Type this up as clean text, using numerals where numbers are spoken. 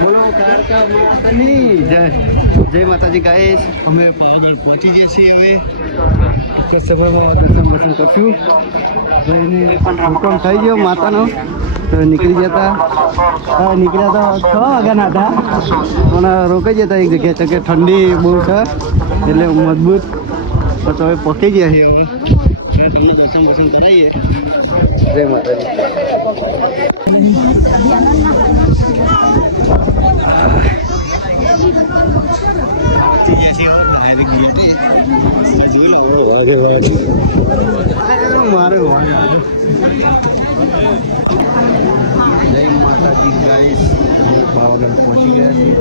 બોલો કારકા માતાની જય જય માતાજી ગાઈસ અમે પાવાગઢ પહોંચી જઈએ છીએ હવે ચોક્કસ સમયમાં દર્શન બર્શન કરશું તો એને હુકમ થઈ ગયો માતાનો તો નીકળી જતા નીકળ્યા તો 6 વાગ્યાના હતા પણ રોકાઈ જતા એક જગ્યાએ તો કે ઠંડી બહુ છે એટલે મજબૂત તો હવે પહોંચી ગયા છીએ હવે તમને દર્શન બર્શન કરાવીએ જય માતાજી મારે જય માતાજી ગાઈસ પાવાગઢ પહોંચી ગયા છીએ